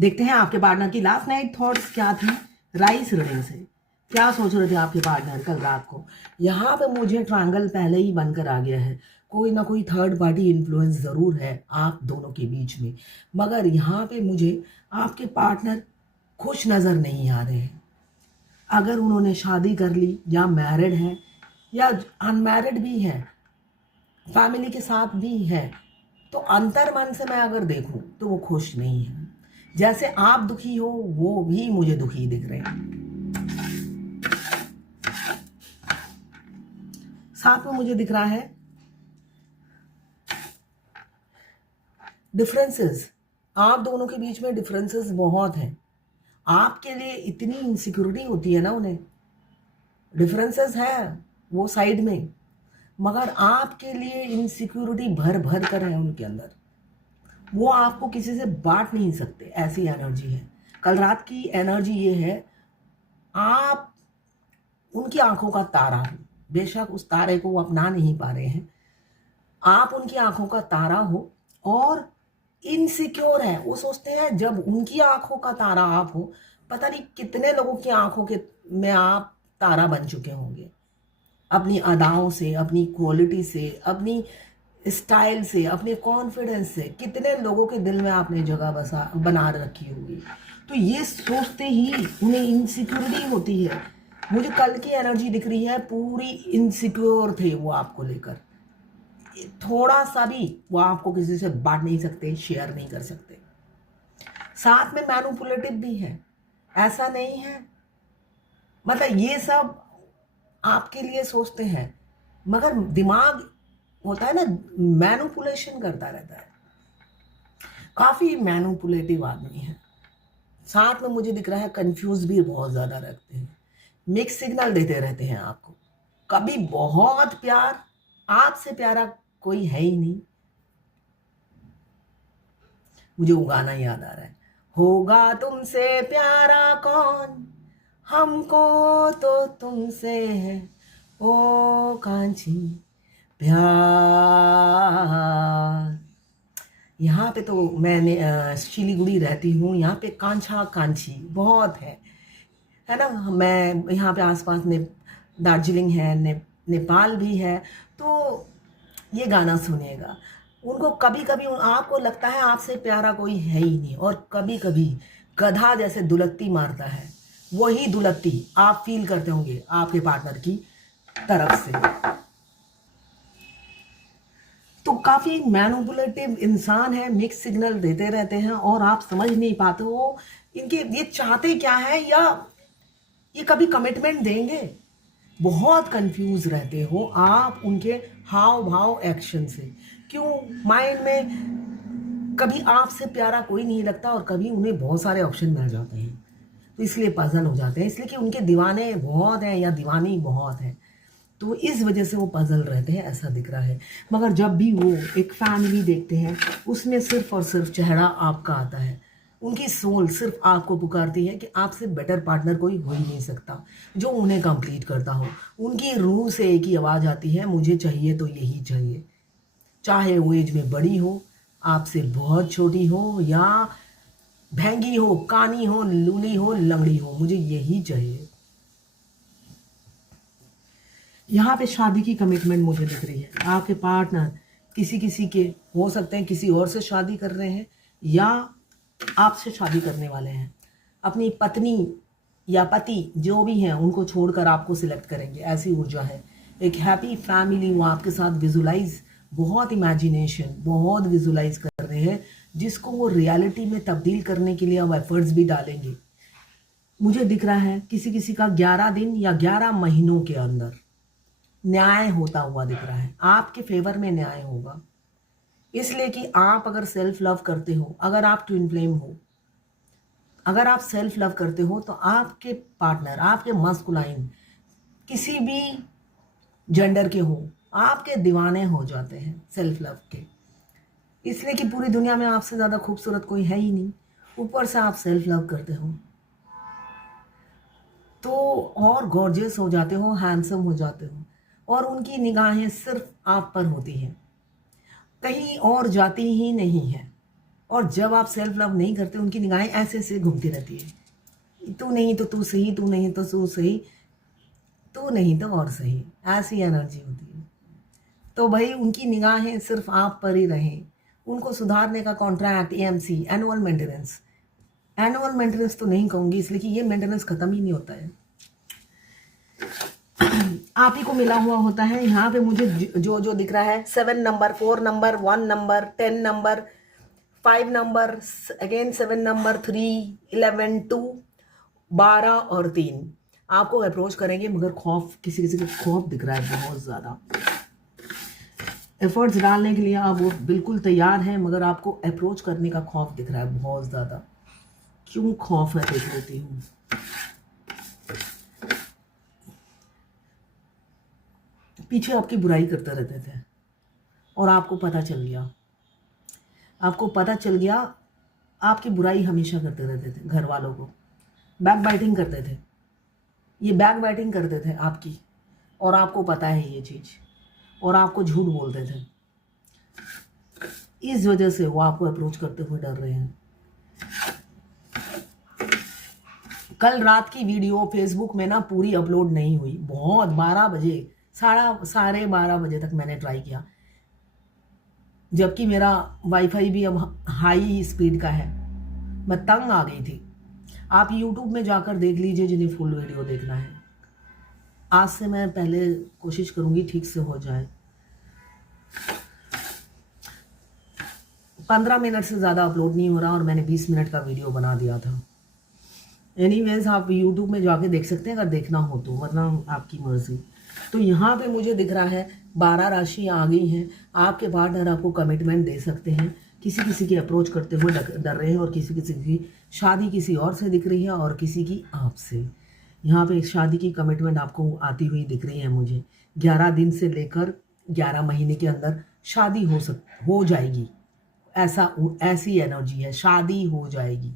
देखते हैं आपके पार्टनर की लास्ट नाइट थॉट्स क्या थी राइस रीडिंग से। क्या सोच रहे थे आपके पार्टनर कल रात को। यहाँ पे मुझे ट्रायंगल पहले ही बनकर आ गया है, कोई ना कोई थर्ड पार्टी इन्फ्लुएंस ज़रूर है आप दोनों के बीच में, मगर यहाँ पे मुझे आपके पार्टनर खुश नज़र नहीं आ रहे हैं। अगर उन्होंने शादी कर ली या मैरिड है या अनमैरिड भी है, फैमिली के साथ भी है, तो अंतर मन से मैं अगर देखूं तो वो खुश नहीं है। जैसे आप दुखी हो वो भी मुझे दुखी दिख रहे हैं। साथ में मुझे दिख रहा है डिफरेंसेस, आप दोनों के बीच में डिफरेंसेस बहुत हैं। आपके लिए इतनी इनसिक्योरिटी होती है ना, उन्हें डिफरेंसेस हैं वो साइड में, मगर आपके लिए इनसिक्योरिटी भर भर कर है उनके अंदर। वो आपको किसी से बांट नहीं सकते, ऐसी एनर्जी है। कल रात की एनर्जी ये है, आप उनकी आंखों का तारा हो। बेशक उस तारे को वो अपना नहीं पा रहे हैं, आप उनकी आंखों का तारा हो और इनसिक्योर है। वो सोचते हैं जब उनकी आंखों का तारा आप हो, पता नहीं कितने लोगों की आंखों के में आप तारा बन चुके होंगे, अपनी अदाओं से, अपनी क्वालिटी से, अपनी स्टाइल से, अपने कॉन्फिडेंस से कितने लोगों के दिल में आपने जगह बना रखी होगी। तो ये सोचते ही उन्हें इनसिक्योरिटी होती है। मुझे कल की एनर्जी दिख रही है, पूरी इनसिक्योर थे वो आपको लेकर। थोड़ा सा भी वो आपको किसी से बांट नहीं सकते, शेयर नहीं कर सकते। साथ में मैनिपुलेटिव भी है, ऐसा नहीं है, मतलब ये सब आपके लिए सोचते हैं, मगर दिमाग होता है ना, मैनिपुलेशन करता रहता है। काफी मैनिपुलेटिव आदमी है। साथ में मुझे दिख रहा है कंफ्यूज भी बहुत ज्यादा रखते हैं, मिक्स सिग्नल देते रहते हैं आपको। कभी बहुत प्यार, आपसे प्यारा कोई है ही नहीं। मुझे वो गाना याद आ रहा है, होगा तुमसे प्यारा कौन, हमको तो तुमसे है ओ कांची प्यार। यहाँ पे तो मैंने शिलीगुड़ी रहती हूँ, यहाँ पे कांछा कांची बहुत है ना। मैं यहाँ पे आसपास दार्जिलिंग है, नेपाल भी है, तो ये गाना सुनिएगा। उनको कभी कभी आपको लगता है आपसे प्यारा कोई है ही नहीं, और कभी कभी गधा जैसे दुलत्ती मारता है, वही दुलत्ती आप फील करते होंगे आपके पार्टनर की तरफ से। तो काफी मैनिपुलेटिव इंसान है, मिक्स सिग्नल देते रहते हैं और आप समझ नहीं पाते हो इनके ये चाहते क्या है, या ये कभी कमिटमेंट देंगे। बहुत कंफ्यूज रहते हो आप उनके हाव भाव एक्शन से। क्यों माइंड में कभी आपसे प्यारा कोई नहीं लगता और कभी उन्हें बहुत सारे ऑप्शन मिल जाते हैं, तो इसलिए पजल हो जाते हैं, इसलिए कि उनके दीवाने बहुत हैं या दीवानी बहुत है, तो इस वजह से वो पजल रहते हैं, ऐसा दिख रहा है। मगर जब भी वो एक फैमिली देखते हैं, उसमें सिर्फ और सिर्फ चेहरा आपका आता है। उनकी सोल सिर्फ आपको पुकारती है कि आपसे बेटर पार्टनर कोई हो ही नहीं सकता जो उन्हें कंप्लीट करता हो। उनकी रूह से एक ही आवाज़ आती है, मुझे चाहिए तो यही चाहिए। चाहे वो एज में बड़ी हो, आपसे बहुत छोटी हो, या भैंगी हो, कानी हो, लूली हो, लंगड़ी हो, मुझे यही चाहिए। यहाँ पे शादी की कमिटमेंट मुझे दिख रही है। आपके पार्टनर किसी के हो सकते हैं, किसी और से शादी कर रहे हैं या आपसे शादी करने वाले हैं। अपनी पत्नी या पति जो भी हैं उनको छोड़कर आपको सिलेक्ट करेंगे, ऐसी ऊर्जा है। एक हैप्पी फैमिली वो आपके साथ विजुलाइज, बहुत इमेजिनेशन, बहुत विजुलाइज कर रहे हैं, जिसको वो रियलिटी में तब्दील करने के लिए अब एफर्ट्स भी डालेंगे। मुझे दिख रहा है किसी का 11 दिन या 11 महीनों के अंदर न्याय होता हुआ दिख रहा है, आपके फेवर में न्याय होगा। इसलिए कि आप अगर सेल्फ लव करते हो, अगर आप ट्विन फ्लेम हो, अगर आप सेल्फ लव करते हो, तो आपके पार्टनर, आपके मस्कुलाइन किसी भी जेंडर के हो, आपके दीवाने हो जाते हैं सेल्फ लव के। इसलिए कि पूरी दुनिया में आपसे ज़्यादा खूबसूरत कोई है ही नहीं, ऊपर से आप सेल्फ लव करते हो तो और गॉर्जियस हो जाते हो, हैंडसम हो जाते हो, और उनकी निगाहें सिर्फ आप पर होती हैं, कहीं और जाती ही नहीं है। और जब आप सेल्फ लव नहीं करते, उनकी निगाहें ऐसे ऐसे घूमती रहती है, तू नहीं तो तू सही, तू नहीं तो तू सही, तू नहीं तो और सही, ऐसी एनर्जी होती है। तो भाई उनकी निगाहें सिर्फ आप पर ही रहें। उनको सुधारने का कॉन्ट्रैक्ट, एएमसी, एनुअल मेंटेनेंस तो नहीं कहूँगी, इसलिए कि ये मेंटेनेंस ख़त्म ही नहीं होता है, आप ही को मिला हुआ होता है। यहाँ पे मुझे जो जो दिख रहा है, 7 number, 4 number, 1 number, 10 number, 5 number, again 7 number, 3, 11, 2, 12 और 3 आपको अप्रोच करेंगे, मगर खौफ, किसी किसी को खौफ दिख रहा है बहुत ज़्यादा। एफर्ट्स डालने के लिए आप वो बिल्कुल तैयार हैं, मगर आपको अप्रोच करने का खौफ दिख रहा है बहुत ज़्यादा। क्यों खौफ है देख लेती हूँ। पीछे आपकी बुराई करते रहते थे और आपको पता चल गया, आपकी बुराई हमेशा करते रहते थे, घर वालों को बैक बाइटिंग करते थे, ये बैक बाइटिंग करते थे आपकी, और आपको पता है ये चीज़, और आपको झूठ बोलते थे। इस वजह से वो आपको अप्रोच करते हुए डर रहे हैं। कल रात की वीडियो फेसबुक में ना पूरी अपलोड नहीं हुई, बहुत 12 बजे, 12:30 बजे तक मैंने ट्राई किया, जबकि मेरा वाईफाई भी अब हाई स्पीड का है। मैं तंग आ गई थी। आप यूट्यूब में जाकर देख लीजिए जिन्हें फुल वीडियो देखना है। आज से मैं पहले कोशिश करूंगी ठीक से हो जाए। 15 मिनट से ज़्यादा अपलोड नहीं हो रहा और मैंने 20 मिनट का वीडियो बना दिया था। एनीवेज आप यूट्यूब में जाके देख सकते हैं अगर देखना हो तो, वरना आपकी मर्जी। तो यहाँ पे मुझे दिख रहा है 12 राशियाँ आ गई हैं। आपके पार्टनर आपको कमिटमेंट दे सकते हैं, किसी किसी की अप्रोच करते हुए डर रहे हैं, और किसी किसी की शादी किसी और से दिख रही है और किसी की आपसे। यहाँ पे एक शादी की कमिटमेंट आपको आती हुई दिख रही है मुझे। 11 दिन से लेकर 11 महीने के अंदर शादी हो जाएगी, ऐसी एनर्जी है, शादी हो जाएगी।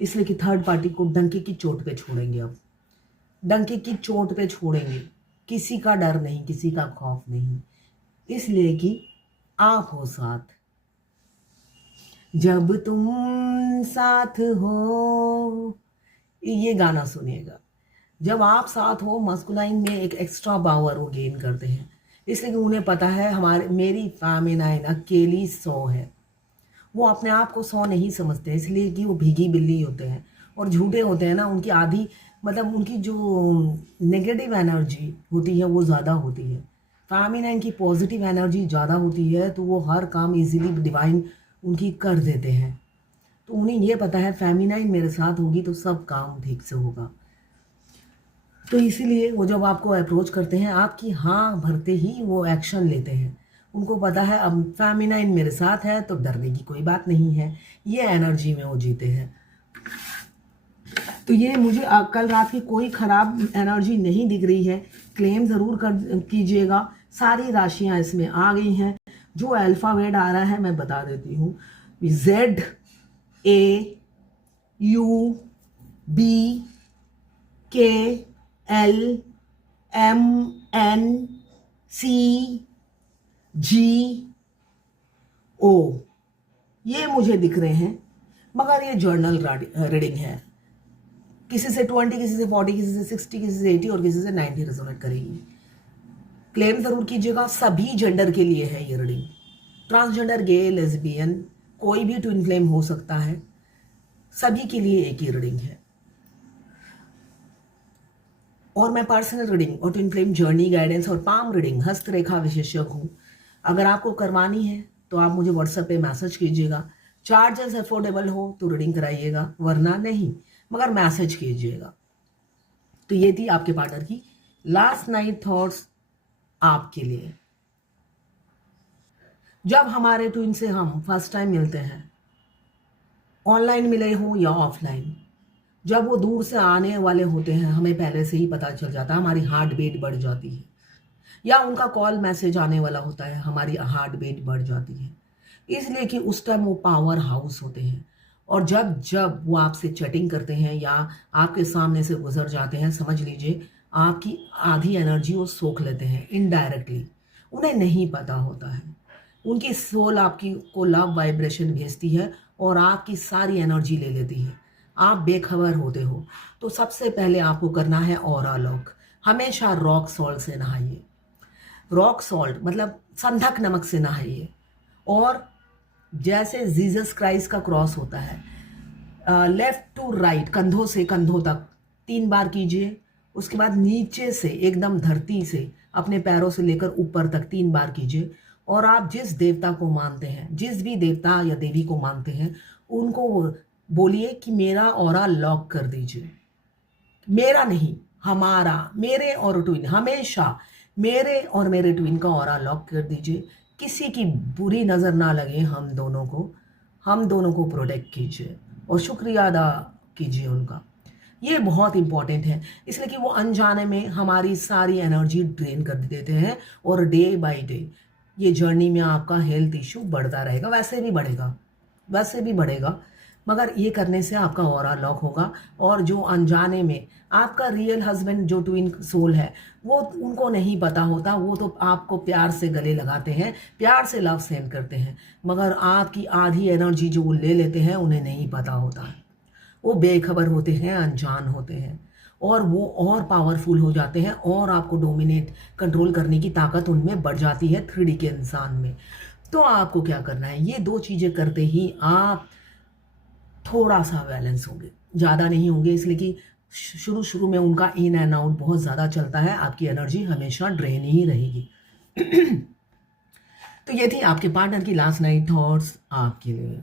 इसलिए कि थर्ड पार्टी को डंके की चोट पे छोड़ेंगे, अब डंके की चोट पे छोड़ेंगे। किसी का डर नहीं, किसी का खौफ नहीं, इसलिए कि आप हो साथ। जब तुम साथ हो, ये गाना सुनिएगा। जब आप साथ हो, मस्कुलाइन में एक एक्स्ट्रा पावर वो गेन करते हैं, इसलिए कि उन्हें पता है मेरी फेमिनाइन अकेली 100 है। वो अपने आप को 100 नहीं समझते, इसलिए कि वो भीगी बिल्ली होते हैं और झूठे होते हैं ना। उनकी आधी, मतलब उनकी जो नेगेटिव एनर्जी होती है वो ज़्यादा होती है। फेमिनाइन की पॉजिटिव एनर्जी ज़्यादा होती है, तो वो हर काम इजीली डिवाइन उनकी कर देते हैं। तो उन्हें ये पता है फेमिनाइन मेरे साथ होगी तो सब काम ठीक से होगा। तो इसीलिए वो जब आपको अप्रोच करते हैं, आपकी हाँ भरते ही वो एक्शन लेते हैं। उनको पता है अब फेमिनाइन मेरे साथ है तो डरने की कोई बात नहीं है, ये एनर्जी में वो जीते हैं। तो ये मुझे कल रात की कोई ख़राब एनर्जी नहीं दिख रही है। क्लेम ज़रूर कीजिएगा। सारी राशियां इसमें आ गई हैं। जो अल्फ़ाबेट आ रहा है मैं बता देती हूँ। ZAUB KLMNCGO, ये मुझे दिख रहे हैं, मगर ये जर्नल रीडिंग है। किसी से 20, किसी से 40, किसी से 60, किसी से 80 और किसी से 90 रेजोनेट करेगी। क्लेम जरूर कीजिएगा। सभी जेंडर के लिए है ये रीडिंग, ट्रांसजेंडर, गे, लेस्बियन, कोई भी ट्विन फ्लेम हो सकता है, सभी के लिए एक ही रीडिंग है। और मैं पर्सनल रीडिंग और ट्विन फ्लेम जर्नी गाइडेंस और पाम रीडिंग हस्तरेखा विशेषज्ञ हूँ। अगर आपको करवानी है तो आप मुझे व्हाट्सएप पे मैसेज कीजिएगा। चार्जेस अफोर्डेबल हो तो रीडिंग कराइएगा, वरना नहीं, मगर मैसेज कीजिएगा। तो ये थी आपके पार्टनर की लास्ट नाइट थॉट्स आपके लिए। जब हमारे ट्विन से हम फर्स्ट टाइम मिलते हैं, ऑनलाइन मिले हों या ऑफलाइन, जब वो दूर से आने वाले होते हैं, हमें पहले से ही पता चल जाता है, हमारी हार्ट बीट बढ़ जाती है। या उनका कॉल मैसेज आने वाला होता है, हमारी हार्ट बीट बढ़ जाती है, इसलिए कि उस टाइम वो पावर हाउस होते हैं। और जब जब वो आपसे चैटिंग करते हैं या आपके सामने से गुजर जाते हैं, समझ लीजिए आपकी आधी एनर्जी वो सोख लेते हैं इनडायरेक्टली। उन्हें नहीं पता होता है, उनकी सोल आपकी को लव वाइब्रेशन भेजती है और आपकी सारी एनर्जी ले लेती है, आप बेखबर होते हो। तो सबसे पहले आपको करना है ऑरा लॉक। हमेशा रॉक सॉल्ट से नहाइए, रॉक सॉल्ट मतलब संधक नमक से नहाइए। और जैसे जीसस क्राइस्ट का क्रॉस होता है, लेफ्ट टू राइट, कंधों से कंधों तक 3 बार कीजिए। उसके बाद नीचे से एकदम धरती से अपने पैरों से लेकर ऊपर तक 3 बार कीजिए। और आप जिस देवता को मानते हैं, जिस भी देवता या देवी को मानते हैं, उनको बोलिए कि मेरा ऑरा लॉक कर दीजिए। मेरा नहीं, हमारा, मेरे और ट्विन, हमेशा मेरे और मेरे ट्विन का ऑरा लॉक कर दीजिए। किसी की बुरी नज़र ना लगे हम दोनों को प्रोटेक्ट कीजिए और शुक्रिया अदा कीजिए उनका। ये बहुत इंपॉर्टेंट है, इसलिए कि वो अनजाने में हमारी सारी एनर्जी ड्रेन कर देते हैं। और डे बाय डे ये जर्नी में आपका हेल्थ इशू बढ़ता रहेगा, वैसे भी बढ़ेगा, मगर ये करने से आपका ऑरा लॉक होगा। और जो अनजाने में आपका रियल हस्बैंड, जो ट्विन सोल है, वो उनको नहीं पता होता, वो तो आपको प्यार से गले लगाते हैं, प्यार से लव सेंड करते हैं, मगर आपकी आधी एनर्जी जो वो ले लेते हैं उन्हें नहीं पता होता है। वो बेखबर होते हैं, अनजान होते हैं, और वो और पावरफुल हो जाते हैं और आपको डोमिनेट, कंट्रोल करने की ताकत उनमें बढ़ जाती है 3D के इंसान में। तो आपको क्या करना है, ये 2 चीज़ें करते ही आप थोड़ा सा बैलेंस होंगे, ज़्यादा नहीं होंगे, इसलिए कि शुरू में उनका इन एंड आउट बहुत ज़्यादा चलता है, आपकी एनर्जी हमेशा ड्रेन ही रहेगी। तो ये थी आपके पार्टनर की लास्ट नाइट थॉट्स आपके लिए।